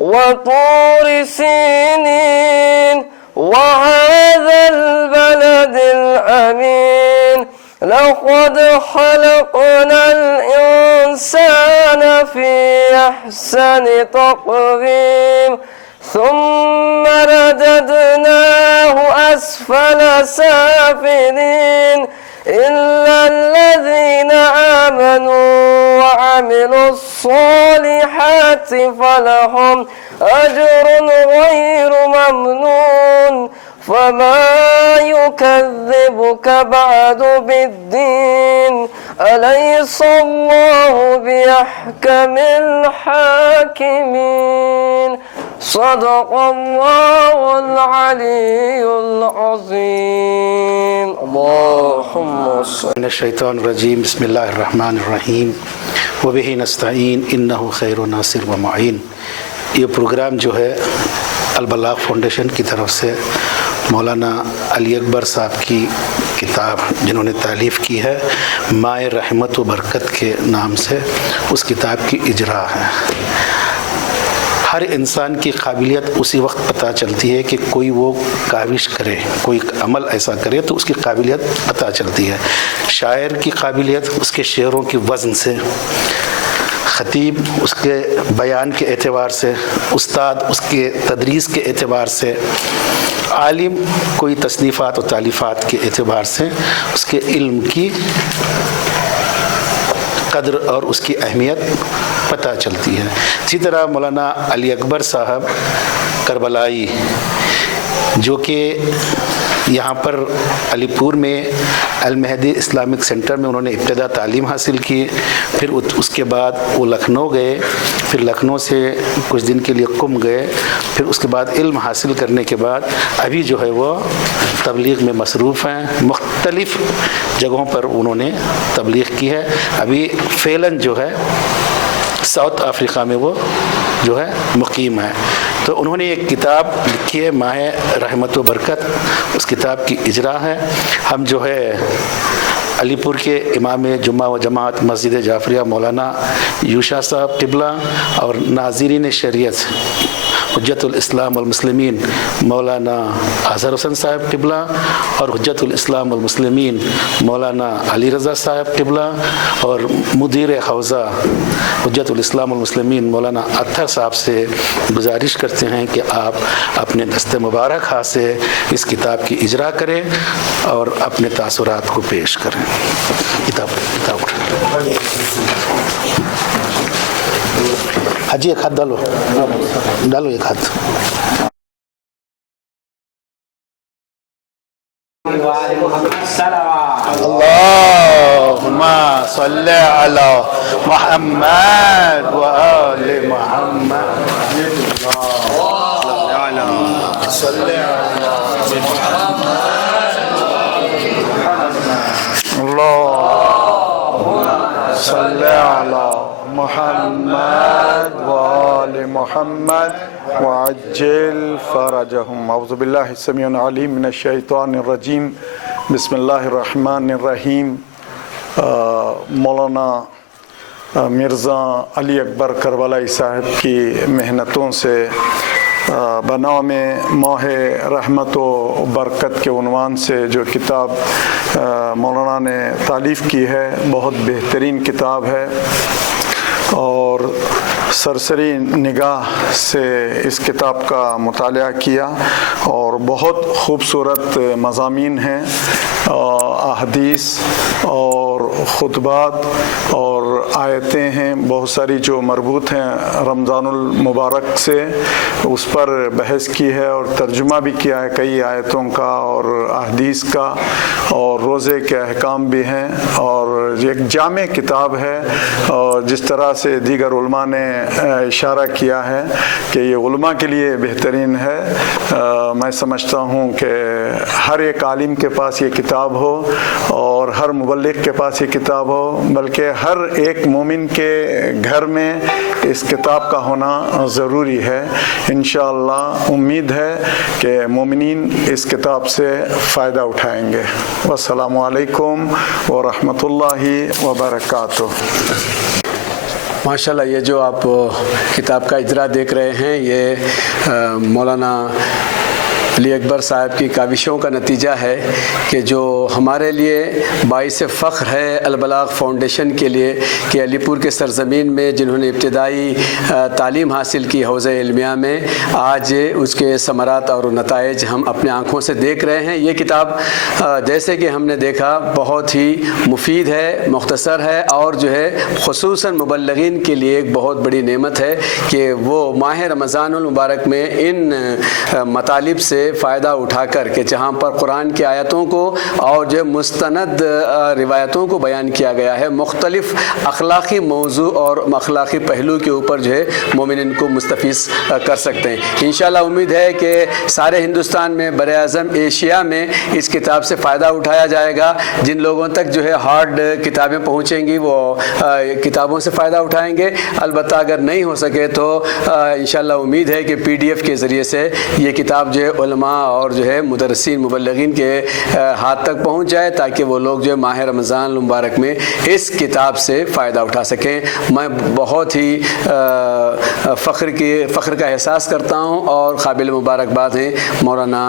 وطور سينين وهذا البلد الأمين لقد خلقنا الإنسان في أحسن تقويم ثم رددناه أسفل سافلين إلا الذين آمنوا وعملوا الصالحات فلهم أجر غير ممنون فما يكذبك بعد بالدين أليس الله بأحكم الحاكمين صدق الله العلي العظيم اللهم صل من الشیطان الرجیم بسم اللہ الرحمن الرحیم وبہ نستعین انہ خیر ناصر و معین۔ یہ پروگرام جو ہے البلاغ فاؤنڈیشن کی طرف سے مولانا علی اکبر صاحب کی کتاب جنہوں نے تالیف کی ہے مائے رحمت و برکت کے نام سے، اس کتاب کی اجرا ہے۔ ہر انسان کی قابلیت اسی وقت پتہ چلتی ہے کہ کوئی وہ کاوش کرے، کوئی عمل ایسا کرے تو اس کی قابلیت پتہ چلتی ہے۔ شاعر کی قابلیت اس کے شعروں کی وزن سے، خطیب اس کے بیان کے اعتبار سے، استاد اس کے تدریس کے اعتبار سے، عالم کوئی تصنیفات و تالیفات کے اعتبار سے اس کے علم کی قدر اور اس کی اہمیت پتہ چلتی ہے۔ اسی طرح مولانا علی اکبر صاحب کربلائی جو کہ یہاں پر علی پور میں المہدی اسلامک سینٹر میں انہوں نے ابتدا تعلیم حاصل کی، پھر اس کے بعد وہ لکھنؤ گئے، پھر لکھنؤ سے کچھ دن کے لیے قم گئے، پھر اس کے بعد علم حاصل کرنے کے بعد ابھی جو ہے وہ تبلیغ میں مصروف ہیں۔ مختلف جگہوں پر انہوں نے تبلیغ کی ہے۔ ابھی فیلن جو ہے ساؤتھ افریقہ میں وہ جو ہے مقیم ہے۔ تو انہوں نے ایک کتاب لکھی ہے ماہ رحمت و برکت، اس کتاب کی اجرا ہے۔ ہم جو ہے علی پور کے امام جمعہ و جماعت مسجد جعفریہ مولانا یوشا صاحب قبلہ اور ناظرین شریعت حجت الاسلام والمسلمین مولانا اظہر حسن صاحب قبلہ اور حجت الاسلام والمسلمین مولانا علی رضا صاحب قبلہ اور مدیر حوزہ حجت الاسلام والمسلمین مولانا اطہر صاحب سے گزارش کرتے ہیں کہ آپ اپنے دست مبارک ہاتھ سے اس کتاب کی اجرا کریں اور اپنے تاثرات کو پیش کریں۔ کتاب حجی ایک ہاتھ ڈالو ایک ہاتھ۔ اللہم صلی علی محمد و آل محمد صلی علی اللہم صلی علی محمد وآل محمد وعجل فرجهم۔ اعوذ باللہ السمیع العلیم من الشیطان الرجیم بسم اللہ الرحمن الرحیم۔ مولانا مرزا علی اکبر کربلائی صاحب کی محنتوں سے بناؤ میں ماہ رحمت و برکت کے عنوان سے جو کتاب مولانا نے تالیف کی ہے، بہت بہترین کتاب ہے اور سرسری نگاہ سے اس کتاب کا مطالعہ کیا اور بہت خوبصورت مضامین ہیں، احادیث اور خطبات اور آیتیں ہیں بہت ساری جو مربوط ہیں رمضان المبارک سے، اس پر بحث کی ہے اور ترجمہ بھی کیا ہے کئی آیتوں کا اور احادیث کا، اور روزے کے احکام بھی ہیں اور ایک جامع کتاب ہے۔ اور جس طرح سے دیگر علماء نے اشارہ کیا ہے کہ یہ علماء کے لیے بہترین ہے، میں سمجھتا ہوں کہ ہر ایک عالم کے پاس یہ کتاب ہو اور ہر مبلغ کے پاس یہ کتاب ہو، بلکہ ہر ایک مومن کے گھر میں اس کتاب کا ہونا ضروری ہے۔ انشاءاللہ امید ہے کہ مومنین اس کتاب سے فائدہ اٹھائیں گے۔ والسلام علیکم ورحمۃ اللہ وبرکاتہ۔ माशाल्लाह ये जो आप किताब का इजरा देख रहे हैं ये मौलाना अली अकबर साहब की काविशों का नतीजा है कि जो हमारे लिए बाइस फ़ख्र है अलबलाग फ़ाउंडेशन के लिए कि अलीपुर के सरज़मीन में जिन्होंने इब्तदाई तालीम हासिल की हौज़ इल्मिया में, आज उसके समरात और नताइज हम अपने आँखों से देख रहे हैं। ये किताब जैसे कि हमने देखा बहुत ही मुफीद है, मुख्तसर है और जो है ख़ुसूसन मुबल्लिगीन के लिए एक बहुत बड़ी नेमत है कि वो माह रमज़ानुल मुबारक में इन मतालिब से फ़ायदा उठा कर के जहाँ पर कुरान की आयतों को और जो मुस्तनद रिवायतों को बयान किया गया है, मुख्तलिफ़ अखलाक़ी मौजू और अखलाक़ी पहलू के ऊपर जो है मोमिन को मुस्तफ़ीज़ कर सकते हैं। इंशाअल्लाह उम्मीद है कि सारे हिंदुस्तान में बर-ए-आज़म एशिया में इस किताब से फ़ायदा उठाया जाएगा। जिन लोगों तक जो है हार्ड किताबें पहुँचेंगी वो किताबों से फ़ायदा उठाएँगे। अलबत्ता अगर नहीं हो सके तो इंशाअल्लाह उम्मीद है कि PDF के ज़रिए से ये किताब जो है उलमा और जो है मुदर्रिसीन मुबल्लिगीन के हाथ तक पहुंच जाए ताकि वो लोग जो है माह रमज़ान मुबारक में इस किताब से फ़ायदा उठा सकें। मैं बहुत ही फ़ख्र का एहसास करता हूं और काबिल मुबारकबाद हैं मौलाना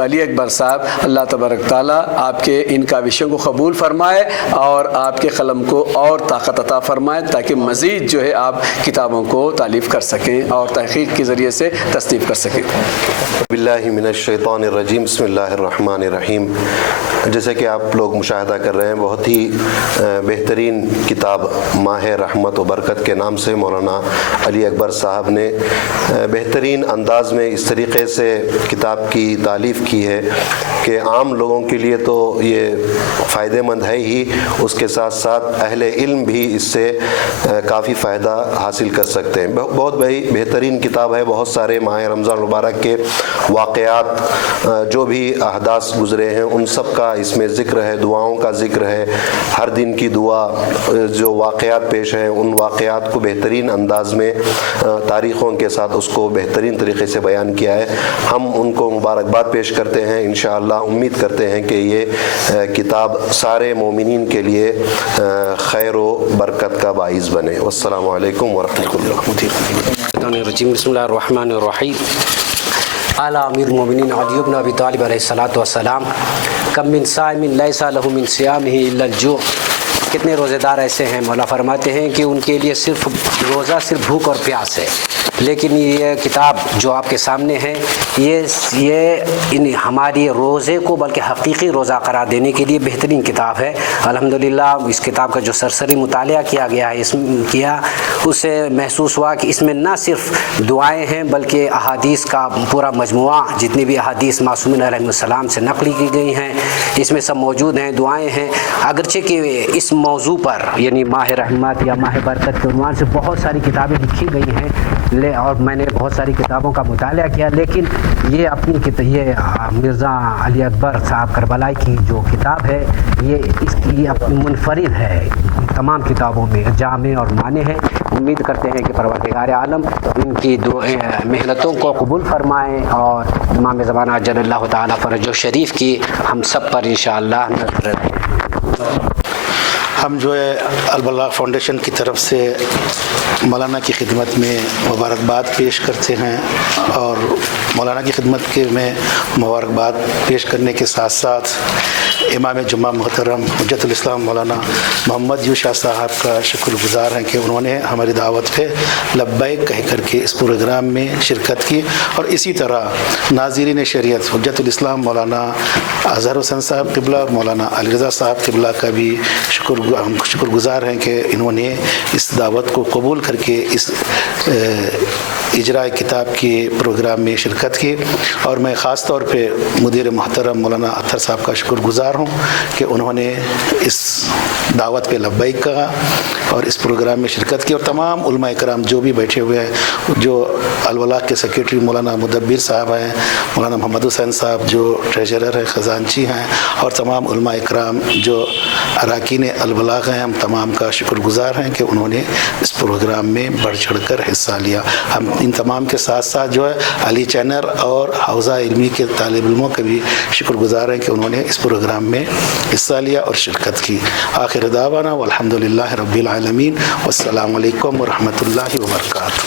अली अकबर साहब। अल्लाह तबारक ताला आपके इन काविशों को कबूल फरमाए और आपके कलम को और ताकत अता फरमाए ताकि मज़ीद जो है आप किताबों को तालीफ़ कर सकें और तहक़ीक़ के ज़रिए से तस्दीक़ कर सकें। बिल्लाहि मिनश्शैतानिर्रजीम बिस्मिल्लाहिर्रहमानिर्रहीम। जैसे कि आप लोग मुशाहिदा कर रहे हैं, बहुत ही बेहतरीन किताब माह रहमत व बरकत के नाम से मौलाना अली अकबर साहब ने बेहतरीन अंदाज़ में इस तरीक़े से किताब की तालीफ़ की है कि आम लोगों के लिए तो ये फ़ायदेमंद है ही, उसके साथ साथ अहले इल्म भी इससे काफ़ी फ़ायदा हासिल कर सकते हैं। बहुत बेहतरीन किताब है। बहुत सारे माह रमज़ान मुबारक के वाक़यात जो भी अहदास गुज़रे हैं उन सब का इसमें ज़िक्र है, दुआओं का ज़िक्र है, हर दिन की दुआ, जो वाक़यात पेश हैं उन वाक़यात को बेहतरीन अंदाज़ में तारीख़ों के साथ उसको बेहतरीन तरीक़े से बयान किया है। हम उनको मुबारकबाद पेश करते हैं। इंशाअल्लाह उम्मीद करते हैं कि ये किताब सारे मोमिनीन के लिए खैर व बरकत का बाइस बने। वस्सलामु अलैकुम व रहमतुल्लाहि। आला अमीर मोमिनीन अली इब्न अबी तालिब अलैहिस्सलातु वस्सलाम, कम मिन साइमिन लैसा लहु मिन सियामिही इल्लल जू। कितने रोज़ेदार ऐसे हैं, मौला फरमाते हैं कि उनके लिए सिर्फ रोज़ा सिर्फ भूख और प्यास है। लेकिन ये किताब जो आपके सामने है ये इन हमारी रोज़े को बल्कि हकीकी रोज़ा करार देने के लिए बेहतरीन किताब है। अल्हम्दुलिल्लाह इस किताब का जो सरसरी मुतालिया किया गया है उससे महसूस हुआ कि इसमें न सिर्फ दुआएं हैं बल्कि अहादीस का पूरा मजमुआ, जितनी भी अहादीस मासूमीन अलैहिस्सलाम से नकली की गई हैं इसमें सब मौजूद हैं, दुआएं हैं। अगरचे कि इस मौजू पर यानी माह रहमत या माह बरकत के उन्वान से बहुत सारी किताबें लिखी गई हैं और मैंने बहुत सारी किताबों का मुतालिया किया, लेकिन ये मिर्ज़ा अली अकबर साहब करबलाई की जो किताब है ये अपनी मुनफरिद है, तमाम किताबों में जामे और माने हैं। उम्मीद करते हैं कि परवरदिगार आलम इनकी मेहनतों को कबूल फरमाएँ और इमाम ज़माना अज्जलल्लाहु ताला फरजो शरीफ की हम सब पर इंशाअल्लाह नज़र रखें। हम जो है अलबलाग फ़ाउंडेशन की तरफ से मौलाना की खिदमत में मुबारकबाद पेश करते हैं और मौलाना की खिदमत के में मुबारकबाद पेश करने के साथ साथ इमाम जुम्मा मोहतरम हुज्जतुल इस्लाम मौलाना मोहम्मद यूशा साहब का शुक्रगुज़ार हैं कि उन्होंने हमारी दावत पे लब्बैक कह करके इस प्रोग्राम में शिरकत की। और इसी तरह नाज़रीन शरीयत हुज्जतुल इस्लाम मौलाना अज़हर हुसैन साहब क़िबला, मौलाना अली रज़ा साहब क़िबला का भी शुक्रगुज़ार हैं कि इन्होंने इस दावत को कबूल करके इस इजरा किताब के प्रोग्राम में शिरकत की। और मैं ख़ास तौर पे मुदीर मोहतरम मौलाना अत्तर साहब का शुक्रगुज़ार हूँ कि उन्होंने इस दावत पे लब्बैक कहा और इस प्रोग्राम में शिरकत की। और तमाम उलमा इकराम जो भी बैठे हुए हैं, जो अलबलाग के सेक्रेटरी मौलाना मुदब्बिर साहब हैं, मौलाना मोहम्मद हुसैन साहब जो ट्रेजरर हैं, ख़जानची हैं, और तमाम उलमा इकराम जो अरकान अलबलाग हैं, हम तमाम का शुक्रगुज़ार हैं कि उन्होंने इस प्रोग्राम में बढ़ चढ़ कर हिस्सा लिया। हम इन तमाम के साथ साथ जो है अली चैनल और हौज़ा इल्मी के तालिब इल्मों के भी शुक्रगुज़ार हैं कि उन्होंने इस प्रोग्राम में हिस्सा लिया और शिरकत की। आखिर दावाना वल्हम्दुलिल्लाहि रब्बिल العالمین والسلام علیکم ورحمۃ اللہ وبرکاتہ.